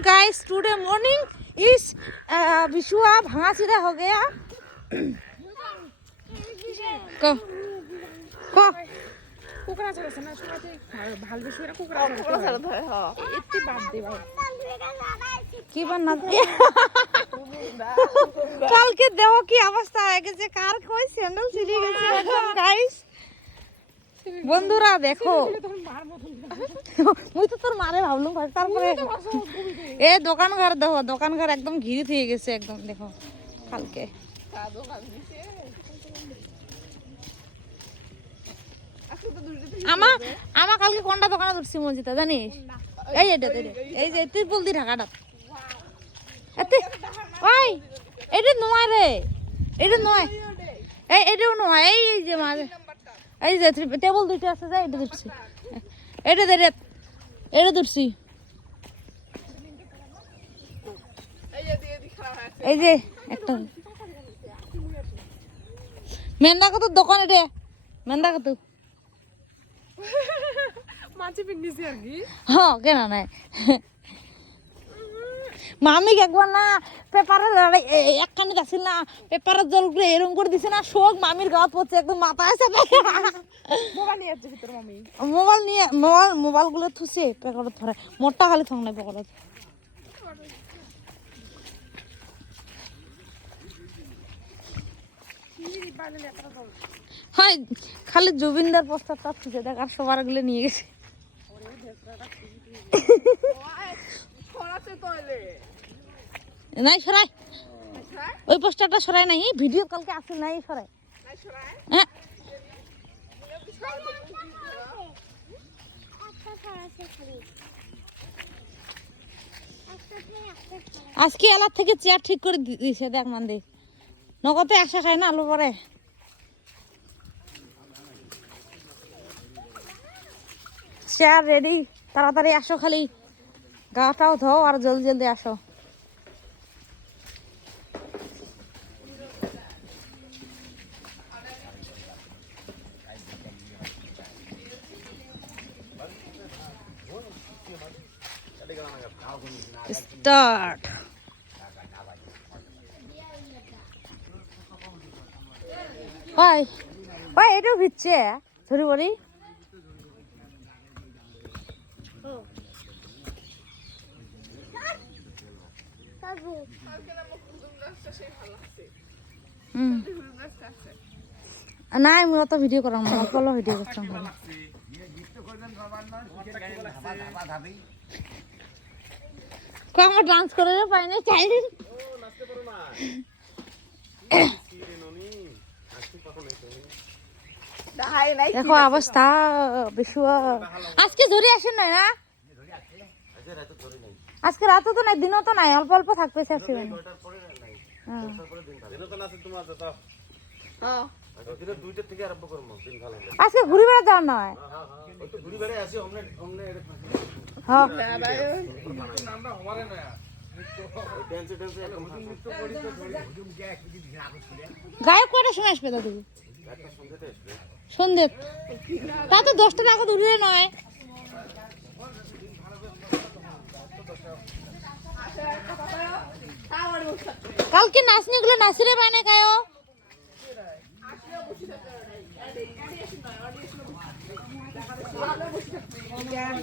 guys today morning इस विशुआ भांगा सीधा हो गया को को কুকুরা ছাড়াছে না সময়তে ভাল বেশি না কুকুরা ছাড়াতে হয় হ্যাঁ একটু বাদ দে ভাই কি বান্না কালকে দেখো কি অবস্থা হয়ে গেছে কার কই স্যান্ডেল ছিঁড়ে গেছে একদম গাইস বন্ধুরা দেখো মুই তো তোর মারে ভাবলুম তারপরে এ দোকান ঘর দেখো দোকান ঘর একদম ঘিরে হয়ে গেছে একদম দেখো কালকে আমা কালকে কোনটা দোকানে ধরছি মজিতা জানিস এই এই যে ত্রিপল দি ঢাকাটা এতে ওই এটা নয় রে এটা নয় এটাও নয় এই যে মাঝে এই যে টেবিল দুইটা আছে যা এটা ধরছি এটা দে রে এটা ধরছি এই যে একটা মেন্দা কত দোকান এটা মেন্দা কত মাছি পিন্ডিছি আর কি হ্যাঁ কেন নাই মামিক একবার না পেপারে একখানি আসছিল না পেপারের জলগুলো এরকম করে দিছে না শোক মামির গাওয়াত পড়ছে একদম মাথা আছে মোবাইল নিয়ে যাচ্ছে তোর মামি মোবাইল গুলো থুছে পেপারত ধরে মোটা খালি থং নাই পেপারত হয় খালি জুবিনদার পোস্টারটা থুছে দেখ আর সবার গুলো নিয়ে গেছে নাই সরাই ওই পোস্টারটা সরাই নাই ভিডিও কালকে আসল নাই সরাই হ্যাঁ আজকে এলার থেকে চেয়ার ঠিক করে দিয়েছে দেখ মান্দি নগদে একশো খায় না আলু পরে চেয়ার রেডি তাড়াতাড়ি আসো খালি গাটাও ধো আর জলদি জলদি আসো স্টার্ট ওই ওই এটাও ভিজছে ধরি বলি নাই মই অত ভিডিও করাম না অল্প অল্প ভিডিও করতাম আমার ডান্স করে পাই না চাই দেখো অবস্থা বেশু আজকে ধরে আসেন নাই না আজকে রাতে তো নাই দিনও তো নাই অল্প অল্প থাকবে আজকে ঘুরি বেড়া যাওয়ার নয় গায়ক কয়টার সময় আসবে দাদু সন্ধ্যে তা তো 10টার আগে দূরে নয় কালকে নাচনি গুলো নাচিরে পায় না গায়ক